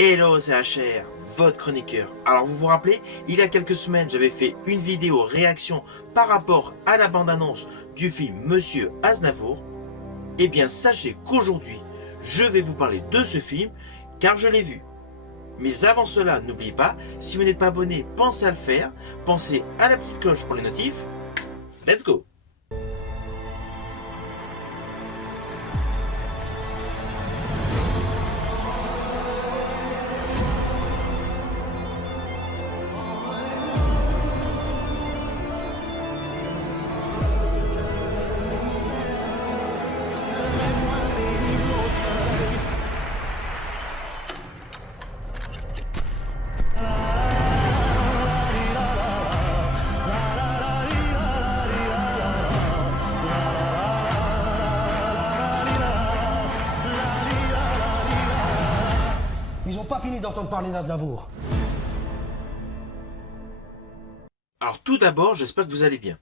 Hello, c'est HR, votre chroniqueur. Alors vous vous rappelez, il y a quelques semaines, j'avais fait une vidéo réaction par rapport à la bande-annonce du film Monsieur Aznavour. Eh bien, sachez qu'aujourd'hui, je vais vous parler de ce film, car je l'ai vu. Mais avant cela, n'oubliez pas, si vous n'êtes pas abonné, pensez à le faire. Pensez à la petite cloche pour les notifs. Let's go! Ils n'ont pas fini d'entendre parler d'Aznavour. Alors tout d'abord, j'espère que vous allez bien.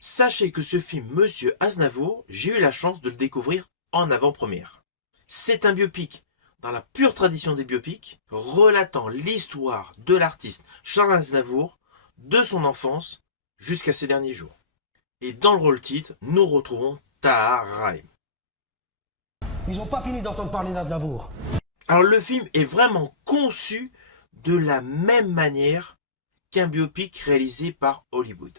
Sachez que ce film Monsieur Aznavour, j'ai eu la chance de le découvrir en avant-première. C'est un biopic, dans la pure tradition des biopics, relatant l'histoire de l'artiste Charles Aznavour, de son enfance jusqu'à ses derniers jours. Et dans le rôle titre, nous retrouvons Tahar Rahim. Ils n'ont pas fini d'entendre parler d'Aznavour. Alors le film est vraiment conçu de la même manière qu'un biopic réalisé par Hollywood.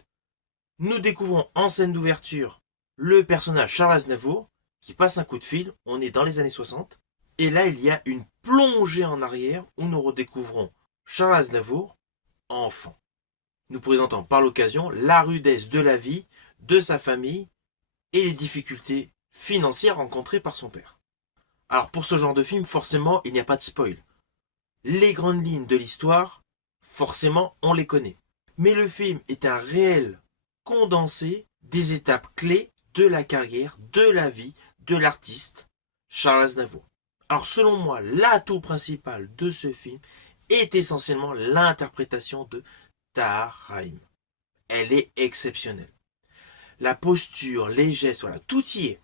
Nous découvrons en scène d'ouverture le personnage Charles Aznavour qui passe un coup de fil, on est dans les années 60, et là il y a une plongée en arrière où nous redécouvrons Charles Aznavour enfant, nous présentant par l'occasion la rudesse de la vie, de sa famille et les difficultés financières rencontrées par son père. Alors pour ce genre de film, forcément, il n'y a pas de spoil. Les grandes lignes de l'histoire, forcément, on les connaît. Mais le film est un réel condensé des étapes clés de la carrière, de la vie de l'artiste Charles Aznavour. Alors selon moi, l'atout principal de ce film est essentiellement l'interprétation de Tahar Rahim. Elle est exceptionnelle. La posture, les gestes, voilà, tout y est.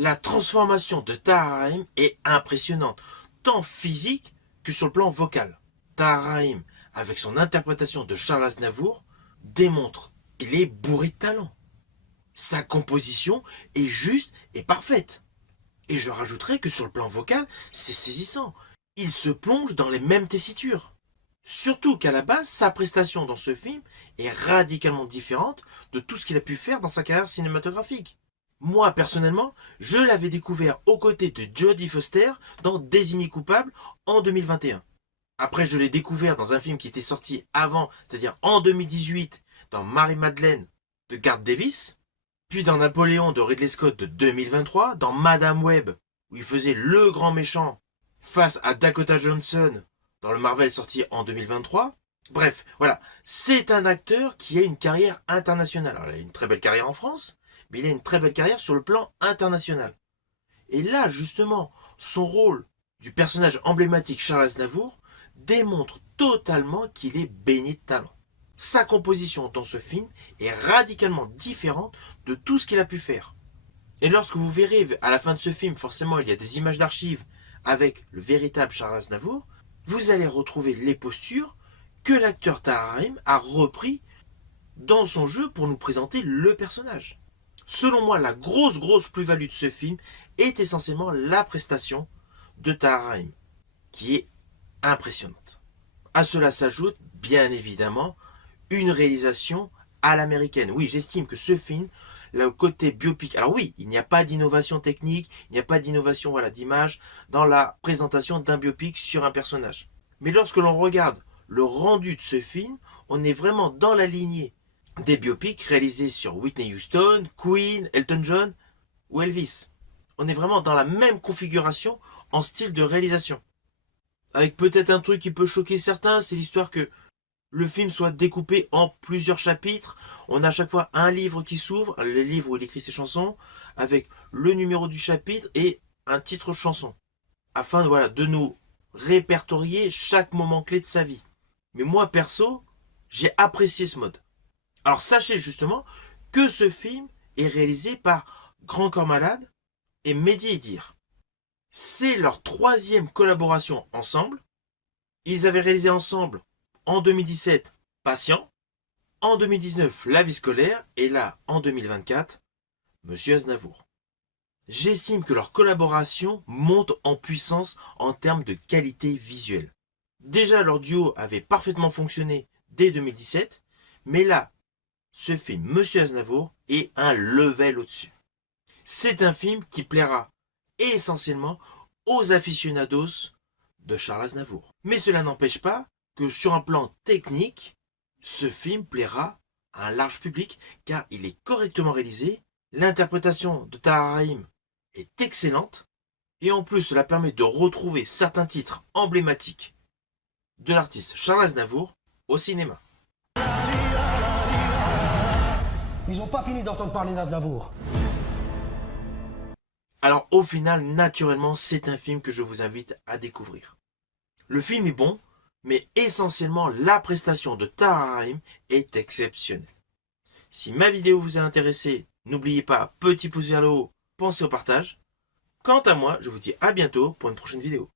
La transformation de Tahar Rahim est impressionnante, tant physique que sur le plan vocal. Tahar Rahim, avec son interprétation de Charles Aznavour, démontre qu'il est bourré de talent. Sa composition est juste et parfaite. Et je rajouterai que sur le plan vocal, c'est saisissant. Il se plonge dans les mêmes tessitures. Surtout qu'à la base, sa prestation dans ce film est radicalement différente de tout ce qu'il a pu faire dans sa carrière cinématographique. Moi, personnellement, je l'avais découvert aux côtés de Jodie Foster dans Désigné coupable en 2021. Après, je l'ai découvert dans un film qui était sorti avant, c'est-à-dire en 2018, dans Marie-Madeleine de Garth Davis, puis dans Napoléon de Ridley Scott de 2023, dans Madame Web, où il faisait le grand méchant face à Dakota Johnson dans le Marvel sorti en 2023. Bref, voilà, c'est un acteur qui a une carrière internationale. Alors, il a une très belle carrière en France, mais il a une très belle carrière sur le plan international. Et là, justement, son rôle du personnage emblématique Charles Aznavour démontre totalement qu'il est baigné de talent. Sa composition dans ce film est radicalement différente de tout ce qu'il a pu faire. Et lorsque vous verrez à la fin de ce film, forcément il y a des images d'archives avec le véritable Charles Aznavour, vous allez retrouver les postures que l'acteur Tahar Rahim a repris dans son jeu pour nous présenter le personnage. Selon moi, la grosse plus-value de ce film est essentiellement la prestation de Tahar Rahim, qui est impressionnante. À cela s'ajoute, bien évidemment, une réalisation à l'américaine. Oui, j'estime que ce film, le côté biopic, alors oui, il n'y a pas d'innovation technique, il n'y a pas d'innovation d'image dans la présentation d'un biopic sur un personnage. Mais lorsque l'on regarde le rendu de ce film, on est vraiment dans la lignée des biopics réalisés sur Whitney Houston, Queen, Elton John ou Elvis. On est vraiment dans la même configuration en style de réalisation. Avec peut-être un truc qui peut choquer certains, c'est l'histoire que le film soit découpé en plusieurs chapitres. On a à chaque fois un livre qui s'ouvre, le livre où il écrit ses chansons, avec le numéro du chapitre et un titre chanson, afin de nous répertorier chaque moment clé de sa vie. Mais moi, perso, j'ai apprécié ce mode. Alors sachez justement que ce film est réalisé par Grand Corps Malade et Mehdi Edir. C'est leur troisième collaboration ensemble, Ils avaient réalisé ensemble, en 2017, Patient, en 2019, La vie scolaire, et là, en 2024, Monsieur Aznavour. J'estime que leur collaboration monte en puissance en termes de qualité visuelle. Déjà, leur duo avait parfaitement fonctionné dès 2017, mais là, ce film Monsieur Aznavour est un level au-dessus. C'est un film qui plaira essentiellement aux aficionados de Charles Aznavour. Mais cela n'empêche pas que sur un plan technique, ce film plaira à un large public car il est correctement réalisé, l'interprétation de Tahar Rahim est excellente et en plus cela permet de retrouver certains titres emblématiques de l'artiste Charles Aznavour au cinéma. Ils n'ont pas fini d'entendre parler d'Aznavour. Alors au final, naturellement, c'est un film que je vous invite à découvrir. Le film est bon, mais essentiellement la prestation de Tahar Rahim est exceptionnelle. Si ma vidéo vous a intéressé, n'oubliez pas, petit pouce vers le haut, pensez au partage. Quant à moi, je vous dis à bientôt pour une prochaine vidéo.